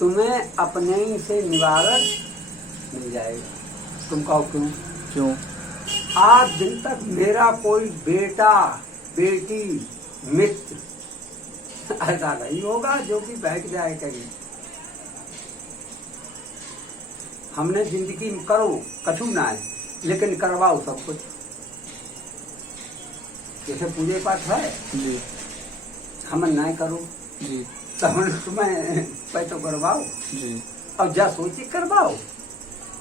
तुम्हें अपने ही से निवारण मिल जाएगा। तुम कहो क्यों? क्यों? आज दिन तक मेरा कोई बेटा बेटी मित्र ऐसा नहीं होगा जो कि बैठ जाए कहीं। हमने जिंदगी में करो कछु ना है, लेकिन करवाओ सब कुछ। जैसे पूजे पाठ है जी हम नहीं करो जी तो हम तुम्हें पैसों करवाओ जी और जा सोचे करवाओ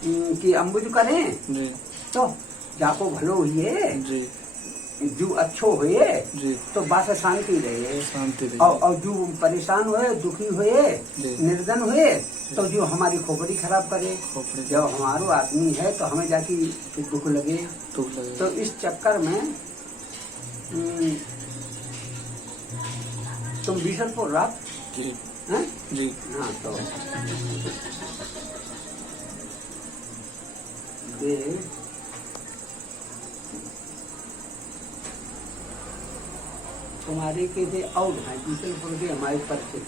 कि अम्बुज करें जी तो जाको भलो हुए जी जो अच्छो हुए जी तो बस शांति रहे। शांति रहे। और जो परेशान हुए दुखी हुए जी। निर्धन हुए तो जो हमारी खोपड़ी खराब करे। खोपड़ी जब हमारो आदमी है तो हमें जाके फिर दुख लगे। तो इस चक्कर में तुम बीसलपुर रात जी हैं? जी हाँ तो देख तुम्हारे के थे और हैं बीसलपुर के हमारे परिचित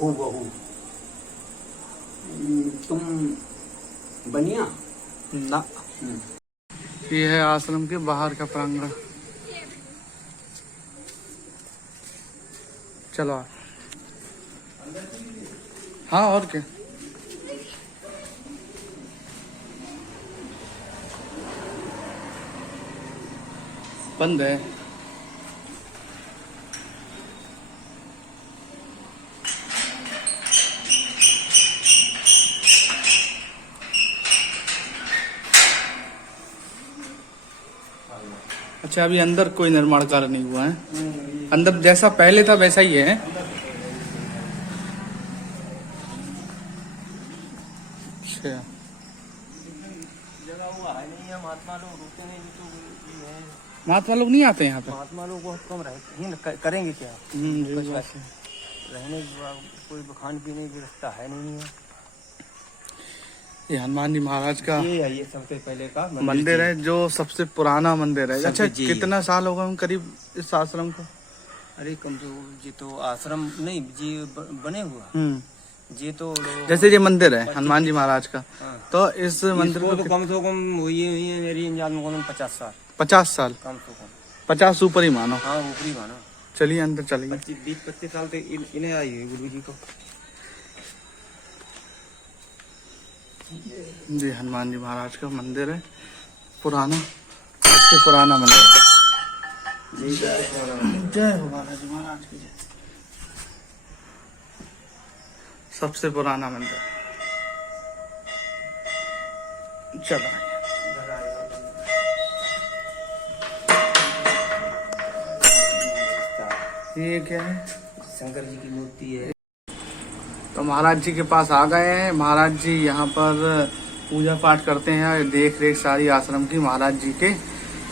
हो बहू। तुम बनिया ना। ये है आश्रम के बाहर का प्रांगण। चलो आप। हाँ और क्या। बंद है। अच्छा अभी अंदर कोई निर्माण कार्य नहीं हुआ है। अंदर जैसा पहले था वैसा ही है। अच्छा जगह हुआ है नहीं है। महात्मा लोग रुके नहीं तो महात्मा लोग नहीं आते यहाँ पे। महात्मा लोग बहुत कम रहते करेंगे क्या? ये बात है। रहने कोई खान पीने की व्यवस्था है नहीं है। ये हनुमान जी महाराज का ये सबसे पहले का मंदिर है जो सबसे पुराना मंदिर है। अच्छा जी। कितना साल होगा करीब इस आश्रम को? अरे कम तो जी तो आश्रम नहीं जी बने हुआ जी तो जैसे ये मंदिर है हनुमान जी महाराज का। हाँ। तो इस मंदिर इसको को तो कम से कम हुई है मेरी अंदाज में 50 साल। 50 साल कम से कम 50 ऊपर ही मानो। हाँ ऊपरी मानो। चलिए अंदर चलिए। 20-25 साल तो इन्हें आई है गुरु जी को। जी हनुमान जी महाराज का मंदिर है पुराना, सबसे पुराना मंदिर। जय हो बालाजी महाराज की जय। सबसे पुराना मंदिर। चलो ये क्या है? शंकर जी की मूर्ति है। तो महाराज जी के पास आ गए हैं। महाराज जी यहाँ पर पूजा पाठ करते हैं। देख रेख सारी आश्रम की महाराज जी के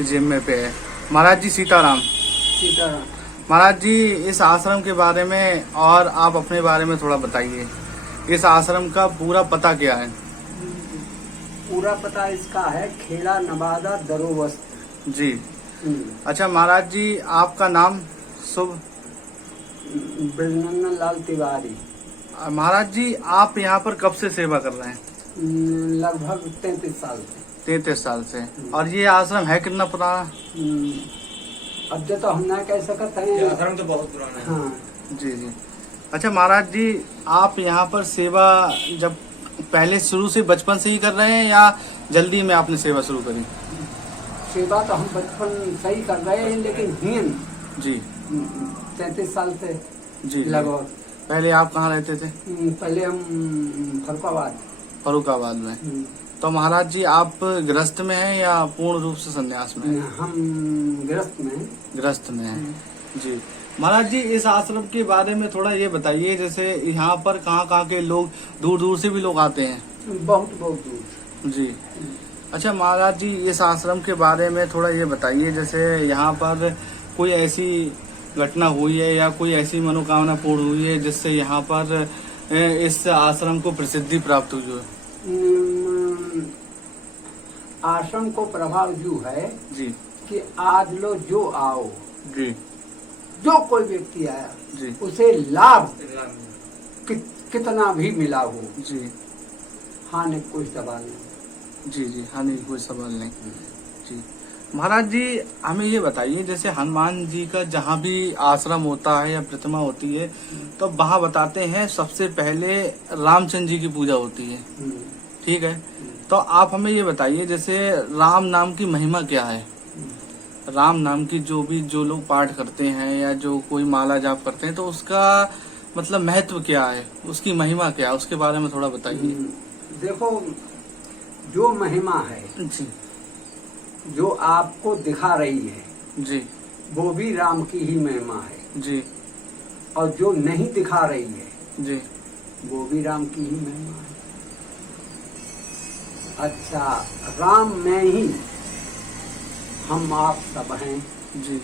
जिम्मे पे है। महाराज जी सीताराम। सीताराम। महाराज जी इस आश्रम के बारे में और आप अपने बारे में थोड़ा बताइए। इस आश्रम का पूरा पता क्या है? पूरा पता इसका है खेड़ा नवादा दरोवस्त। जी अच्छा महाराज जी आपका नाम शुभ? ब्रजनंदन लाल तिवारी। महाराज जी आप यहाँ पर कब से सेवा कर रहे हैं? लगभग 33 साल से। 33 साल से। और ये आश्रम है कितना पुराना? अब तो हम ना कह सकते हैं। आश्रम तो बहुत पुराना है। हाँ जी जी। अच्छा महाराज जी आप यहाँ पर सेवा जब पहले शुरू से बचपन से ही कर रहे हैं या जल्दी में आपने सेवा शुरू करी? सेवा तो हम बचपन से ही कर रहे हैं लेकिन हीन जी 33 साल से जी लगभग। पहले आप कहाँ रहते थे? पहले हम फरुखाबाद। फरुखाबाद में। तो महाराज जी आप गृहस्थ में हैं या पूर्ण रूप से संन्यास में हैं? हम गृहस्थ में। गृहस्थ में हैं जी। महाराज जी इस आश्रम के बारे में थोड़ा ये बताइए। जैसे यहाँ पर कहाँ के लोग दूर दूर से भी लोग आते हैं? बहुत दूर। जी अच्छा महाराज जी इस आश्रम के बारे में थोड़ा ये बताइए। जैसे यहाँ पर कोई ऐसी घटना हुई है या कोई ऐसी मनोकामना पूर्ण हुई है जिससे यहाँ पर इस आश्रम को प्रसिद्धि प्राप्त हुई है? आश्रम को प्रभाव जो है जी कि आज लो जो आओ जी जो कोई व्यक्ति आया जी उसे लाभ कितना भी मिला हो, जी हानि कोई सवाल नहीं। जी जी हानि कोई सवाल नहीं। जी महाराज जी हमें ये बताइए, जैसे हनुमान जी का जहाँ भी आश्रम होता है या प्रतिमा होती है तो वहाँ बताते हैं सबसे पहले रामचंद्र जी की पूजा होती है, ठीक है। तो आप हमें ये बताइए, जैसे राम नाम की महिमा क्या है? राम नाम की जो लोग पाठ करते हैं या जो कोई माला जाप करते हैं तो उसका मतलब महत्व क्या है, उसकी महिमा क्या है, उसके बारे में थोड़ा बताइए। देखो, जो महिमा है जी जो आपको दिखा रही है जी वो भी राम की ही महिमा है, जी और जो नहीं दिखा रही है जी वो भी राम की ही महिमा है। अच्छा, राम में ही हम आप सब हैं। जी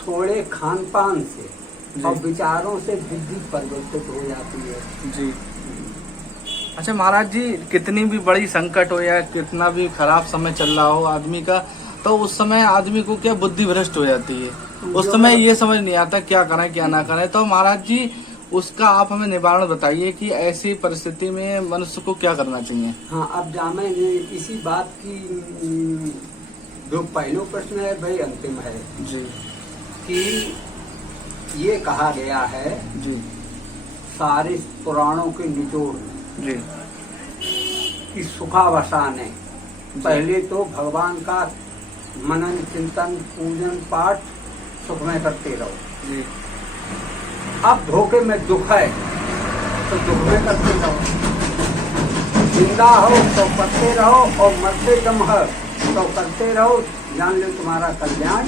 थोड़े खान पान से जी। और विचारों से बुद्धि परिवर्तित हो जाती है। जी। अच्छा महाराज जी, कितनी भी बड़ी संकट हो या कितना भी खराब समय चल रहा हो आदमी का, तो उस समय आदमी को क्या बुद्धि भ्रष्ट हो जाती है, उस समय ये समझ नहीं आता क्या करें क्या ना करें। तो महाराज जी उसका आप हमें निवारण बताइए कि ऐसी परिस्थिति में मनुष्य को क्या करना चाहिए। हाँ, अब जामे इसी बात की जो पहला प्रश्न है भाई अंतिम है जी कि ये कहा गया है जी सारे पुराणों के निचोड़ में जी कि सुखावसा ने पहले तो भगवान का मनन चिंतन पूजन पाठ सुख में करते रहो। जी। अब धोखे में दुख है तो दुख में करते रहो, जिंदा हो तो करते रहो और मरते दम है तो करते रहो, जान लो तुम्हारा कल्याण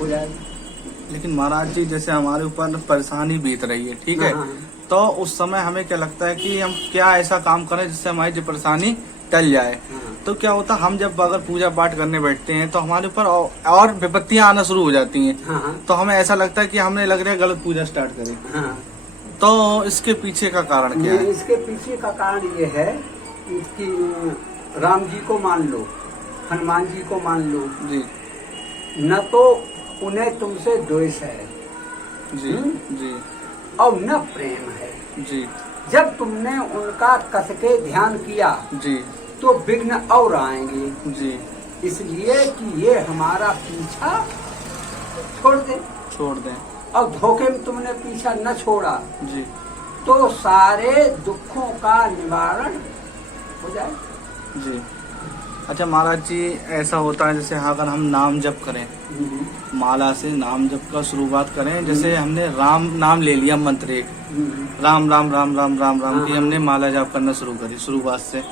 हो जाएगा। लेकिन महाराज जी जैसे हमारे ऊपर परेशानी बीत रही है, ठीक है, हाँ। तो उस समय हमें क्या लगता है कि हम क्या ऐसा काम करें जिससे हमारी जो परेशानी टल जाए। हाँ। तो क्या होता, हम जब अगर पूजा पाठ करने बैठते हैं तो हमारे ऊपर और विपत्तियां आना शुरू हो जाती हैं। हाँ। तो हमें ऐसा लगता है कि हमने लग रहा है गलत पूजा स्टार्ट करें। हाँ। तो इसके पीछे का कारण क्या है? इसके पीछे का कारण ये है कि राम जी को मान लो, हनुमान जी को मान लो, जी न तो उन्हें तुमसे द्वेष है जी जी और न प्रेम है। जी जब तुमने उनका कस के ध्यान किया जी तो विघ्न और आएंगे, जी इसलिए कि ये हमारा पीछा छोड़ दे। छोड़ दें। और धोखे में तुमने पीछा न छोड़ा जी तो सारे दुखों का निवारण हो जाए। जी। अच्छा महाराज जी, ऐसा होता है जैसे अगर हम नाम जप करें, माला से नाम जप का शुरुआत करें, जैसे हमने राम नाम ले लिया, मंत्र एक राम राम राम राम राम राम की हमने माला जाप करना शुरू करी शुरुआत से,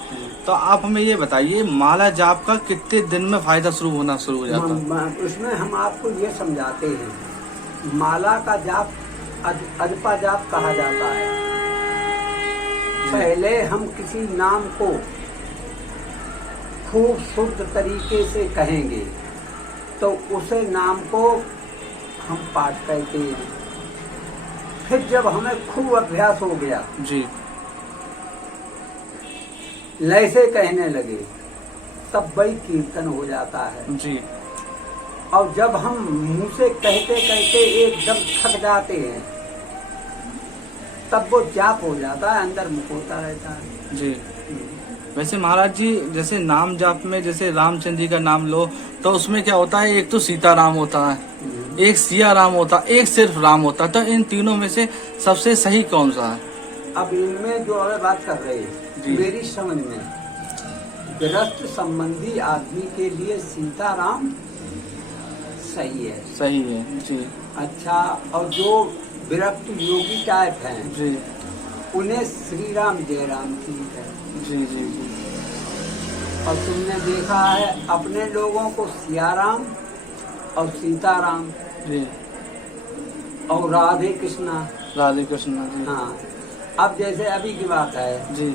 तो आप हमें ये बताइए माला जाप का कितने दिन में फायदा शुरू होना शुरू हो जाता है? उसमें हम आपको ये समझाते हैं, माला का जाप अजपा जाप कहा जाता है। पहले हम किसी नाम को खूब शुद्ध तरीके से कहेंगे तो उसे नाम को हम पाठ कहते हैं। फिर जब हमें खूब अभ्यास हो गया जी, लय से कहने लगे तब वही कीर्तन हो जाता है जी। और जब हम मुंह से कहते कहते एकदम थक जाते हैं तब वो जाप हो जाता है, अंदर मुकोता रहता है। जी। वैसे महाराज जी जैसे नाम जाप में जैसे रामचंद्र जी का नाम लो तो उसमें क्या होता है, एक तो सीताराम होता है, एक सिया राम होता है, एक सिर्फ राम होता है, तो इन तीनों में से सबसे सही कौन सा है? अब इनमें जो हमें बात कर रहे हैं मेरी समझ में गृहस्थ संबंधी आदमी के लिए सीताराम सही है। सही है जी। अच्छा, और जो विरक्त योगी टाइप हैं जी उन्हें श्री राम जय राम ठीक है। जी जी जी। और तुमने देखा है अपने लोगों को सियाराम और सीताराम जी और राधे कृष्णा। राधे कृष्ण जी। हाँ, अब जैसे अभी की बात है जी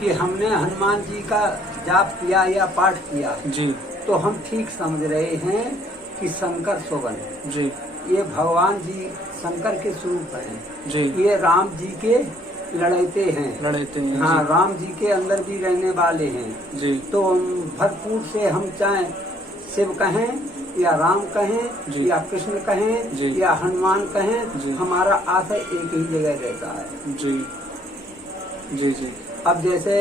कि हमने हनुमान जी का जाप किया या पाठ किया जी तो हम ठीक समझ रहे हैं कि शंकर सोवन जी ये भगवान जी शंकर के स्वरूप हैं, जी। ये राम जी के लड़ते हैं। लड़ते हैं। हाँ, जी। राम जी के अंदर भी रहने वाले हैं। जी तो भरपूर से हम चाहे शिव कहें या राम जी। कहें या कृष्ण कहें जी। या हनुमान जी। कहें, हमारा आशय एक ही जगह रहता है। जी जी जी अब जैसे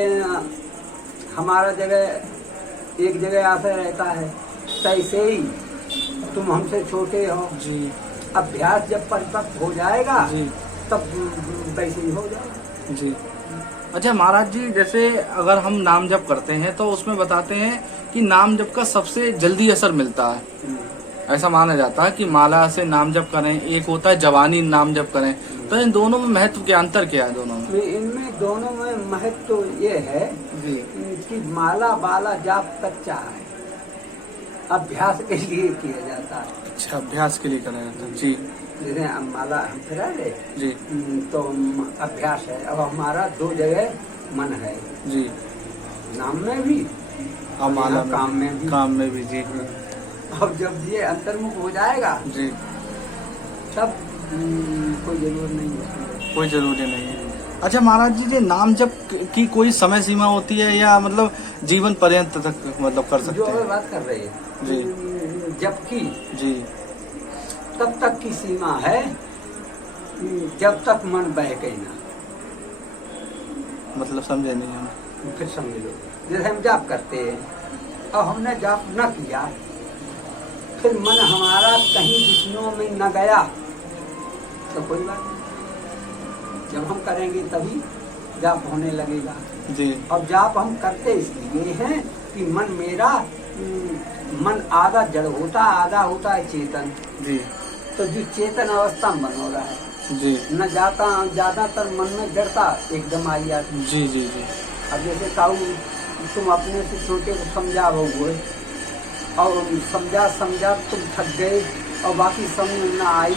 हमारा जगह एक जगह आशय रहता है, तैसे ही तुम हमसे छोटे हो, जी अभ्यास जब परिपक्व हो जाएगा जी तब वैसे ही हो जाएगा। जी। अच्छा महाराज जी, जैसे अगर हम नाम जप करते हैं तो उसमें बताते हैं कि नाम जप का सबसे जल्दी असर मिलता है। ऐसा माना जाता है कि माला से नाम जप करें, एक होता है जवानी नाम जप करें, तो इन दोनों में महत्व के अंतर क्या है दोनों में? इनमें दोनों में महत्व तो ये है जी कि माला बाला जाप कच्चा है, अभ्यास के लिए किया जाता है। अच्छा, अभ्यास के लिए करा जाता है। जी जैसे हम माला हम करा रहे जी तो अभ्यास है। अब हमारा दो जगह मन है, जी। नाम में भी और माला यहाँ काम में भी। काम में भी। जी अब जब ये अंतर्मुख हो जाएगा जी, तब कोई जरूरत नहीं है। कोई जरूरी नहीं है। अच्छा महाराज जी, ये नाम जप की कोई समय सीमा होती है या मतलब जीवन पर्यंत तक मतलब कर सकते जो अगर हैं? बात कर रहे हैं जी जबकि जी तब तक की सीमा है जब तक मन बहके ना। मतलब समझे नहीं हम। फिर समझ लो, जैसे हम जाप करते हैं, अब हमने जाप न किया, फिर मन हमारा कहीं विष्णुओं में न गया तो कोई बात नहीं। जब हम करेंगे तभी जाप होने लगेगा। जी अब जाप हम करते इसलिए हैं कि मन मेरा मन आधा जड़ होता है, आधा होता है चेतन। जी तो जो चेतन अवस्था में बन हो रहा है, जी न जाता ज्यादातर मन में जड़ता एकदम आई जाती। जी जी जी अब जैसे काऊ तुम अपने से छोटे को समझाओ हुए और समझा तुम थक गए और बाकी समझ न आई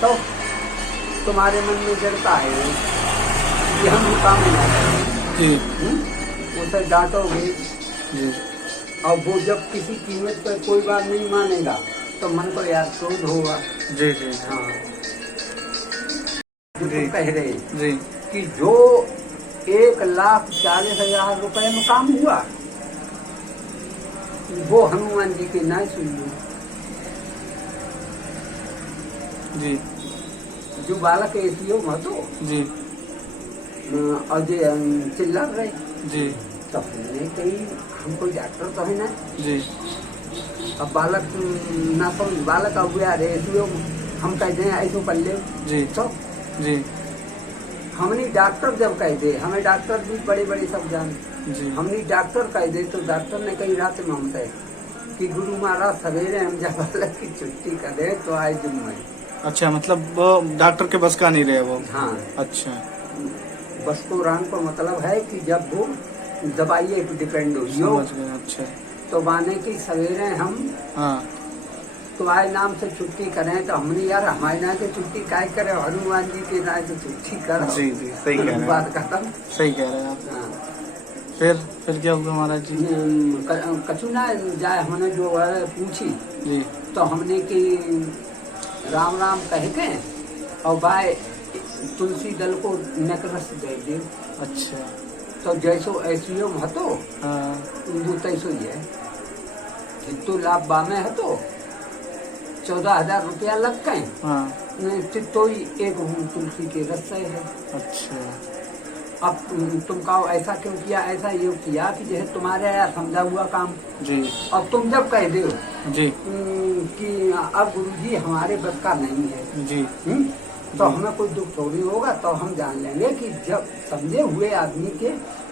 तो तुम्हारे मन में जड़ता है कि हम काम नहीं आते। जी उसे डांटोगे जी और वो जब किसी कीमत पर कोई बात नहीं मानेगा तो मन को याद क्रोध होगा। जी जी हाँ, जो तुम कह रहे जी कि जो 1,40,000 रुपए में काम हुआ वो हनुमान जी की ना सुनिए। जी जो बालक एसीओ महतो जी और जो चिल्ला रहे जी तो हमने कही हम कोई डॉक्टर तो है ना। जी अब बालक ना समझ बालक अब यार एसीओ हम कह दें ऐसो कर ले जी तो जी हमने डॉक्टर जब कह दे, हमें डॉक्टर भी बड़े बड़े सब जान, जी हमने डॉक्टर कह दे तो डॉक्टर ने कही रात में हमसे कि गुरु महाराज सवेरे हम जब बालक की छुट्टी कर दे तो आए जुम्मे। अच्छा, मतलब वो डॉक्टर के बस का नहीं रहे वो। हाँ, अच्छा बस को रान को मतलब है कि जब वो दवाइये पे डिपेंड हुई हो समझ गए। अच्छा तो माने की सवेरे हम हाँ तुम्हारे नाम से छुट्टी करें तो हमने यार हमारे नाम से छुट्टी काय करे, हनुमान जी के नाम से छुट्टी करो। जी जी सही कह रहे हैं बात खत्म। सही कह रहे हैं आप। हाँ। फिर क्या हुआ महाराज जी? कछु ना जाए हमने जो है पूछी जी तो हमने की राम राम कह के और बाय तुलसी दल को नकरस दे दे। अच्छा तो जैसो ऐसियो हतो हाँ वो तैसो ही है। जितो लाभ बामे हतो 14,000 रुपया लग गए हाँ तो ही एक तुलसी के रस से है। अच्छा अब तुम कहो ऐसा क्यों किया, ऐसा ये किया कि जैसे तुम्हारे यहाँ समझा हुआ काम जी अब तुम जब कह दो जी कि अब गुरुजी हमारे बस का नहीं है जी तो हमें कोई दुख थोड़ी होगा, तो हम जान लेंगे कि जब समझे हुए आदमी के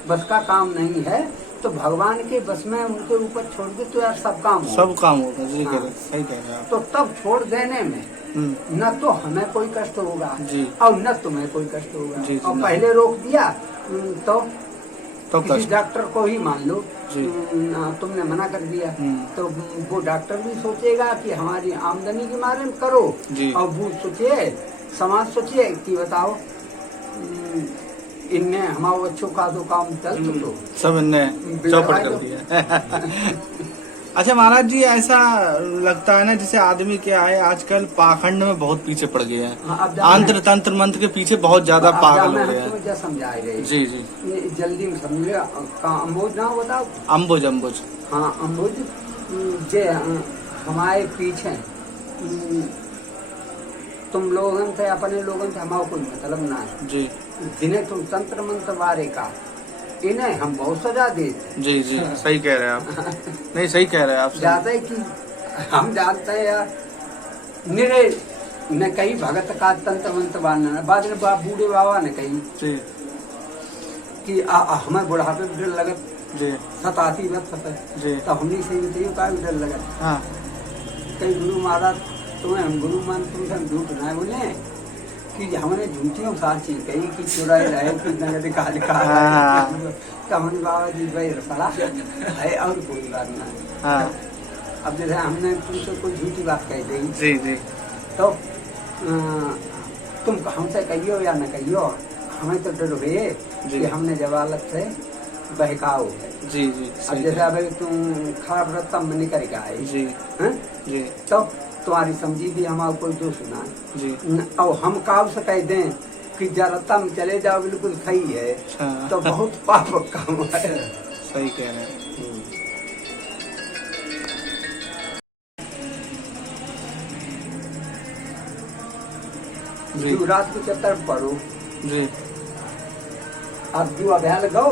बस का काम नहीं है तो भगवान के बस में उनके ऊपर छोड़ दे तो यार सब काम होगा। सब काम होगा। जी हाँ। सही कह रहे हैं आप। तो तब छोड़ देने में न तो हमें कोई कष्ट होगा जी और न तुम्हें कोई कष्ट होगा। जी, और ना। पहले रोक दिया तो किसी कष्ट। डॉक्टर को ही मान लो जी। तुमने मना कर दिया तो वो डॉक्टर भी सोचेगा कि हमारी आमदनी के मारे में करो जी। और वो सोचे समाज सोचिए कि बताओ इनने हमारे बच्चों का तो काम चल तो सब इनने चौपट कर दिया। अच्छा महाराज जी, ऐसा लगता है ना जैसे आदमी क्या है आजकल पाखंड में बहुत पीछे पड़ गया है। हाँ, अब अंतर तंत्र मंत्र के पीछे बहुत ज्यादा पागल हो गया है। तुम्हें समझाए गए जी जी ये जल्दी में समझे। अम्बोज ना बताओ। अम्बुज अम्बुज हाँ, अम्बुज जे हमारे पीछे तुम लोगन से अपने लोगन से हमारा कोई मतलब ना है जी जिन्हें तुम तंत्र मंत्र बारे का इन्हें हम बहुत सजा देते जी जी सही कह रहे हैं आप। नहीं सही कह रहे हैं आप। ज्यादा है कि हम जानते हैं यार निरे न कहीं भगत का तंत्र मंत्र बांधना बाद में बूढ़े बाबा ने कही जी कि हमें बुढ़ापे में डर लगत जी 87 वर्ष है जी तो हमने से बताइए का भी डर लगत हाँ कई गुरु महाराज तुम्हें हम गुरु मान तुमसे हम झूठ ना बोले कि हमने झूठियों साथ चीज कही कि चुराए रहे कि नगद काल का तो हमने बाबा जी भाई रसड़ा है और कोई बात ना है। हाँ अब जैसे हमने तुमसे कोई झूठी बात कह दी जी जी तो तुम हमसे कहियो या न कहियो हमें तो डर हुए कि हमने जवालत से बहकाओ जी जी अब सही जैसे अभी तुम खराब रत्ता में निकल के आए जी हैं? जी तो तुम्हारी समझी भी हमारा कोई दोष ना जी और हम काव से कह दें कि जरता में चले जाओ बिल्कुल सही है अच्छा तो बहुत पाप काम है। सही कह रहे हैं। जी शिवरात की चतर पढ़ो जी अब जो अभ्याल गो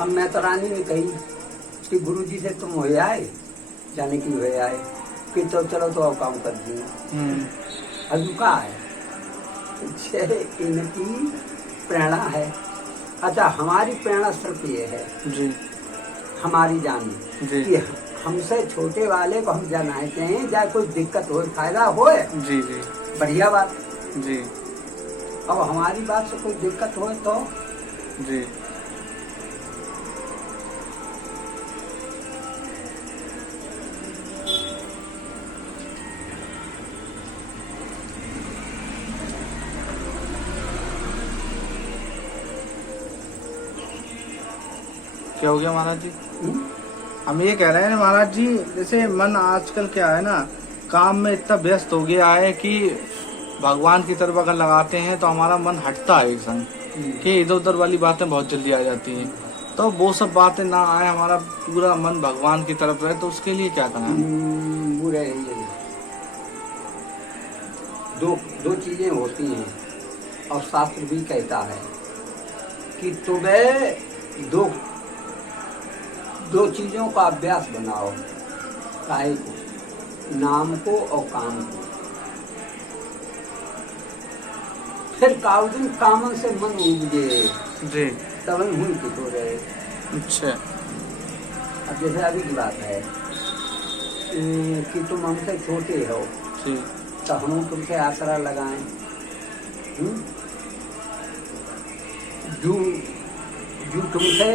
अब मैं तो रानी ने कही कि गुरुजी से तुम हो आए जाने की हो आए कि तो चलो तो अब काम कर दिए अभी का है इनकी प्रेरणा है। अच्छा हमारी प्रेरणा सिर्फ ये है जी हमारी जानी जी कि हमसे छोटे वाले को हम जनाते हैं चाहे कोई दिक्कत हो फायदा हो जी जी बढ़िया बात। जी अब हमारी बात से कोई दिक्कत हो तो जी क्या हो गया महाराज जी? हम ये कह रहे हैं महाराज जी जैसे मन आजकल क्या है ना काम में इतना व्यस्त हो गया है कि भगवान की तरफ अगर लगाते हैं तो हमारा मन हटता है एक संग कि इधर उधर वाली बातें बहुत जल्दी आ जाती हैं। तो वो सब बातें ना आए हमारा पूरा मन भगवान की तरफ रहे तो उसके लिए क्या करना है? बुरे दो चीजें होती हैं और शास्त्र भी कहता है कि तुम्हें दो चीजों का अभ्यास बनाओ काहे को नाम को और काम को फिर काउदिन कामन से मन उगे जी तब हुई कि तो रहे। अच्छा अब जैसे अभी की बात है कि तुम हमसे छोटे हो जी तो हम तुमसे आसरा लगाएं जो तुमसे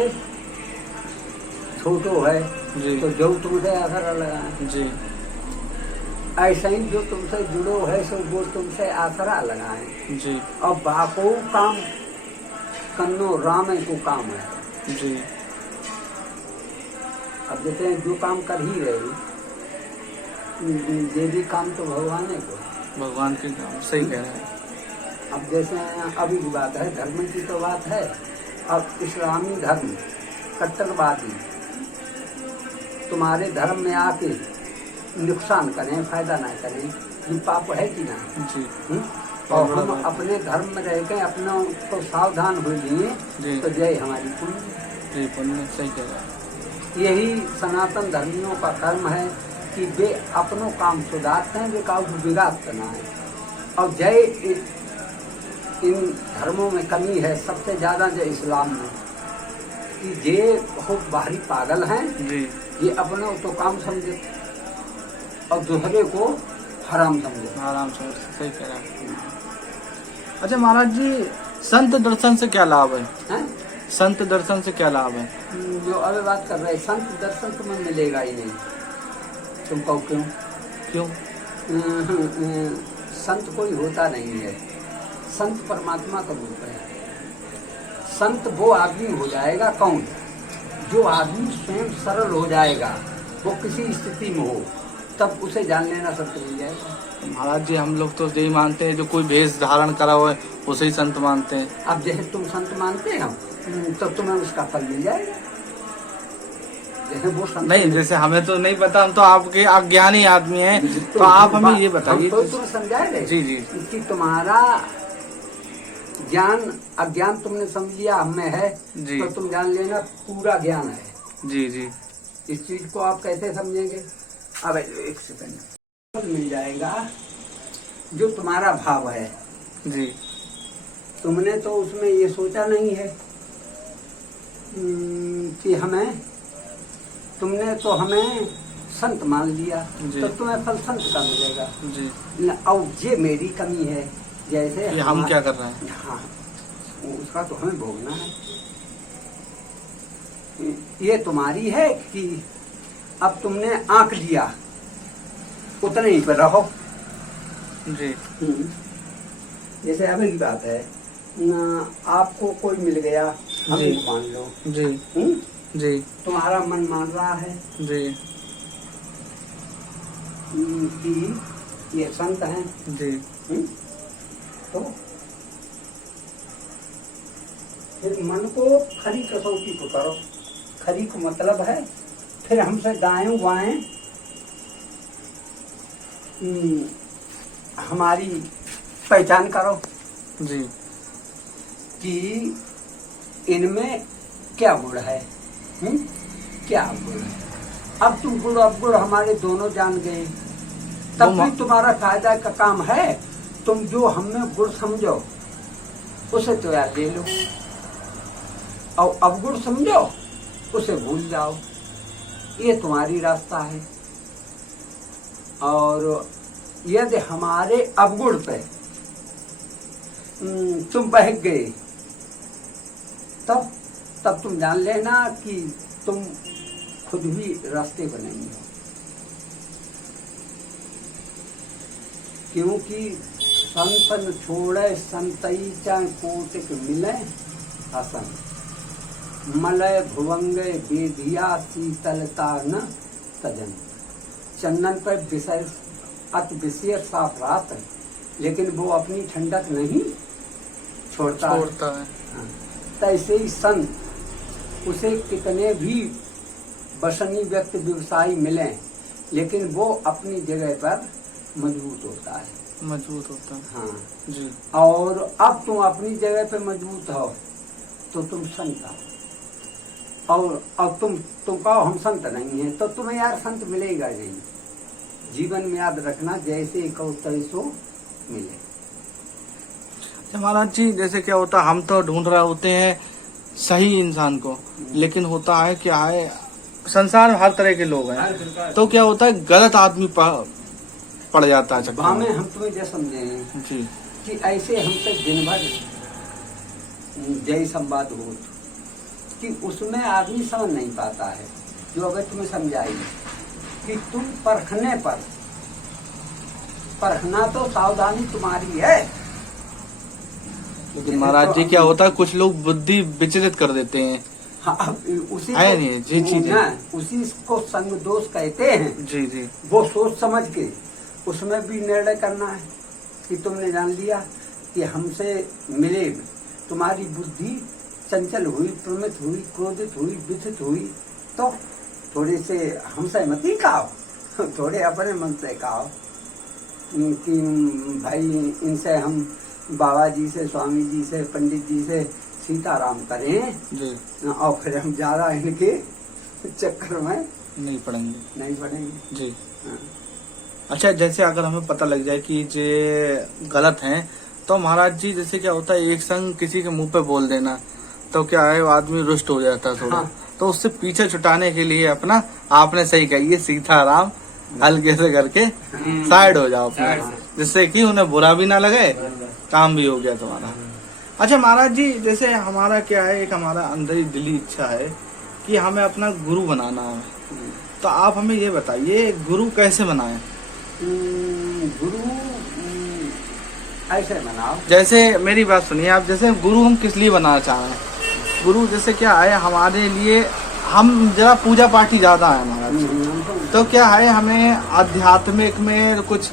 छोटो है जी तो जो तुमसे आसरा लगाएं जी ऐसा ही जो तुमसे जुड़ो है सो वो तुमसे आसरा लगाएं जी और बापो काम कन्नो राम को काम है जी अब देखते हैं जो काम कर ही रहे ये भी काम तो भगवान है को भगवान के काम सही कह रहे हैं। अब जैसे अभी की बात है धर्म की तो बात है अब इस्लामी धर्म कट्टरवादी तुम्हारे धर्म में आके नुकसान करें फायदा ना करें ये पाप है कि ना जी और हम अपने धर्म में रह के अपना को सावधान हो लिए जी तो जय हमारी पुण्य। जी पुण्य सही कह रहे हैं। यही सनातन धर्मियों का कर्म है कि वे अपनों काम सुधारते हैं वे काम बिगाड़ते ना है। और जय इन धर्मों में कमी है सबसे ज्यादा जय इस्लाम में कि ये बहुत बाहरी पागल हैं जी ये अपनों तो काम समझे और दूसरे को हराम समझे। आराम से सही कह रहे हैं। अच्छा महाराज जी संत दर्शन से क्या लाभ है? हैं? संत दर्शन से क्या लाभ है? जो अभी बात कर रहे हैं संत दर्शन तुम्हें मिलेगा ही नहीं। तुम कहो क्यों? क्यों? संत कोई होता नहीं है संत परमात्मा का रूप है। संत वो आदमी हो जाएगा कौन जो आदमी स्वयं सरल हो जाएगा वो किसी स्थिति में हो तब उसे जान लेना संत मिल जाएगा। महाराज जी हम लोग तो यही मानते हैं जो कोई भेष धारण करा हुआ है उसे ही संत मानते हैं। अब जैसे तुम संत मानते हो तो तुम्हें उसका फल मिल जाएगा। जैसे वो संत नहीं, जैसे हमें तो नहीं पता, हम तो आपके अज्ञानी आदमी हैं, तो आप हमें ये बताइए। तो तुम समझाए रहे जी जी कि तुम्हारा ज्ञान अज्ञान तुमने समझ लिया हमें है, जी। तो तुम जान लेना पूरा ज्ञान है। जी जी इस चीज को आप कैसे समझेंगे? अब एक सेकंड मिल जाएगा जो तुम्हारा भाव है। जी तुमने तो उसमें ये सोचा नहीं है कि तुमने तो हमें संत मान लिया, जी। तो तुम्हें फल संत का मिलेगा। जी। अब ये मेरी कमी है, जैसे ये हम क्या कर रहे हैं? हाँ, उसका तो हमें भोगना है। ये तुम्हारी है कि अब तुमने आंक लिया, उतने ही पर रहो। जी जैसे अभी की बात है ना, आपको कोई मिल गया, हम जी। मान लो जी जी तुम्हारा मन मान रहा है जी कि ये संत हैं, जी तो फिर मन को खरी कसौटी को करो। खरी को मतलब है फिर हमसे दाएं बाएं हमारी पहचान करो जी कि इनमें क्या गुण है, क्या गुण है। अब तुम गुण अवगुण हमारे दोनों जान गए, तब भी तुम्हारा फायदा का काम है। तुम जो हमें गुण समझो उसे तो याद ले लो, और अवगुण समझो उसे भूल जाओ। ये तुम्हारी रास्ता है। और यदि हमारे अवगुण पे तुम बहक गए, तब तुम जान लेना कि तुम खुद भी रास्ते बनेंगे। क्योंकि संतन छोड़े संतई चाहे कोटिक मिले आसन, मलय भुवंगे बेधिया शीतलता न तजन। चंदन पर विषय अति विषय साफ रात है, लेकिन वो अपनी ठंडक नहीं छोड़ता है। हाँ। तैसे ही संत उसे कितने भी बसनी व्यक्ति व्यवसायी मिले, लेकिन वो अपनी जगह पर मजबूत होता है। मजबूत होता है। हाँ जी। और अब तुम अपनी जगह पे मजबूत हो तो तुम संत हो, और अब तुम कहो हम संत नहीं है, तो तुम्हें यार संत मिलेगा नहीं। जीवन में याद रखना, जैसे कहो तैसो मिले। महाराज जी, जैसे क्या होता है, हम तो ढूंढ रहे होते हैं सही इंसान को, लेकिन होता है क्या है, संसार में हर तरह के लोग हैं, तो क्या होता है गलत आदमी पड़ जाता है चक्कर में। हम तुम्हें जैसे समझे हैं जी कि ऐसे हमसे दिन भर जय संवाद हो कि उसमें आदमी समझ नहीं पाता है। जो अगर तुम्हें समझाई कि तुम परखना तो सावधानी तुम्हारी है। लेकिन महाराज जी क्या होता है, कुछ लोग बुद्धि विचलित कर देते हैं। हाँ, उसी है नहीं जी चीजें, उसी को संग दोष कहते हैं। जी जी। वो सोच समझ के उसमें भी निर्णय करना है कि तुमने जान लिया कि हमसे मिले, तुम्हारी बुद्धि चंचल हुई, प्रमित हुई, क्रोधित हुई, व्यथित हुई, तो थोड़े से हमसे मत ही कहो, थोड़े अपने मन से कहो कि भाई इनसे हम बाबा जी से, स्वामी जी से, पंडित जी से सीताराम करें जी, और फिर हम ज्यादा इनके चक्कर में नहीं पड़ेंगे जी। हाँ। अच्छा, जैसे अगर हमें पता लग जाए कि ये गलत हैं, तो महाराज जी जैसे क्या होता है, एक संग किसी के मुंह पे बोल देना, तो क्या है, वो आदमी रुष्ट हो जाता है थोड़ा। हाँ। तो उससे पीछे छुटाने के लिए अपना, आपने सही कही है, सीताराम हल्के से करके साइड हो जाओ अपना, जिससे कि उन्हें बुरा भी ना लगे, काम भी हो गया तुम्हारा। अच्छा महाराज जी, जैसे हमारा क्या है, एक हमारा अंदर ही दिली इच्छा है कि हमें अपना गुरु बनाना है, तो आप हमें ये बताइए गुरु कैसे बनाएं? गुरु ऐसे बनाओ, जैसे मेरी बात सुनिए आप, जैसे गुरु हम किस लिए बनाना चाह रहे हैं? गुरु जैसे क्या है हमारे लिए, हम जरा पूजा पाठी ज्यादा है महाराज, तो क्या है, हमें आध्यात्मिक में कुछ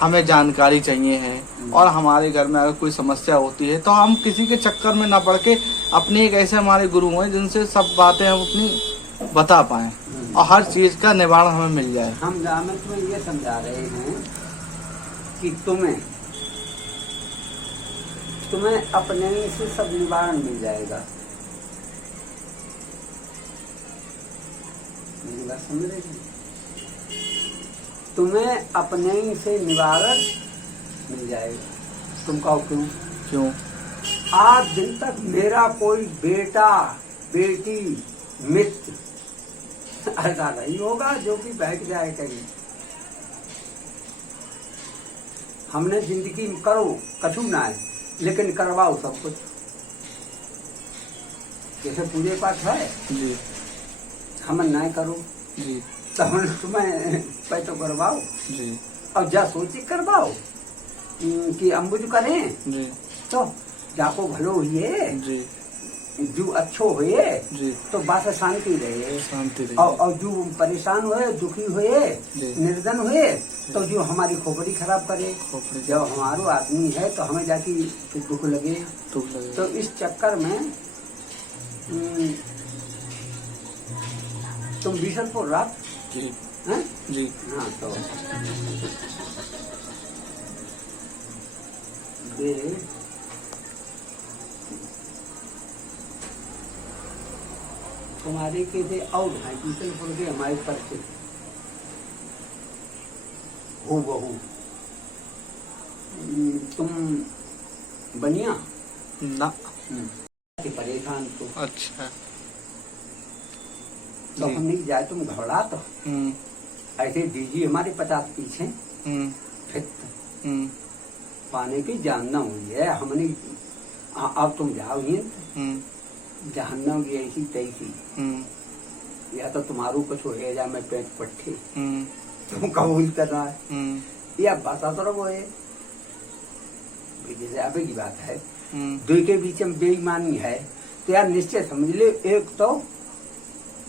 हमें जानकारी चाहिए है, और हमारे घर में अगर कोई समस्या होती है तो हम किसी के चक्कर में ना पड़ के अपने एक ऐसे हमारे गुरु हैं जिनसे सब बातें हम अपनी बता पाए और हर चीज का निवारण हमें मिल जाए। हम तुम्हें ये समझा रहे हैं कि तुम्हें अपने ही से सब निवारण मिल जाएगा। मेरी बात समझ रहे हैं? तुम्हें अपने ही से निवारण मिल जाएगा। तुम कहो क्यों? क्यों? आज दिन तक मेरा कोई बेटा बेटी मित्र ऐसा नहीं होगा जो कि बैठ जाए कहीं। हमने जिंदगी में करो कछु ना है, लेकिन करवाओ सब कुछ। जैसे पूजे पाठ है जी, हम ना करो जी, तो हम तुम्हें पै तो करवाओ जी, और जा सोची करवाओ कि अम्बुज करें जी, तो जाको भलो हुए जी, जो अच्छो हुए जी, तो बस शांति रहे। शांति रहे। और जो परेशान हुए दुखी हुए जी। निर्धन हुए तो जो हमारी खोपड़ी खराब करे। खोपड़ी जब हमारो आदमी है तो हमें जाके फिर दुख लगे। तो इस चक्कर में तुम बीसलपुर रात जी, हैं? जी, हाँ तो ये तुम्हारे के थे और ढाई बीसलपुर के हमारे परिचित हो बहू। तुम बनिया ना। परेशान तो अच्छा। तो हम नहीं जाए तुम घबरा तो ऐसे दीजिए हमारे 50 पीछे फिर पाने की जानना हुई है हमने। अब तुम जाओ ही जहन्नम की ऐसी तैसी या तो तुम्हारू कुछ हो जा मैं पेट पट्टी तुम कबूल करना है या बता तो रहो है। जैसे अभी की बात है दो के बीच में बेईमानी है तो यार निश्चय समझ ले एक तो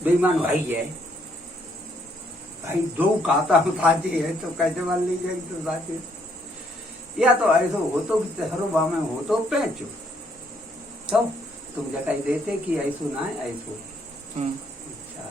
बेईमान भाई है भाई दो काता साथी है तो कैसे मान लीजिए तो साथी या तो ऐसा हो तो हरो में हो तो पैचो तो तुम जगह देते कि ऐसो ना है ऐसो। अच्छा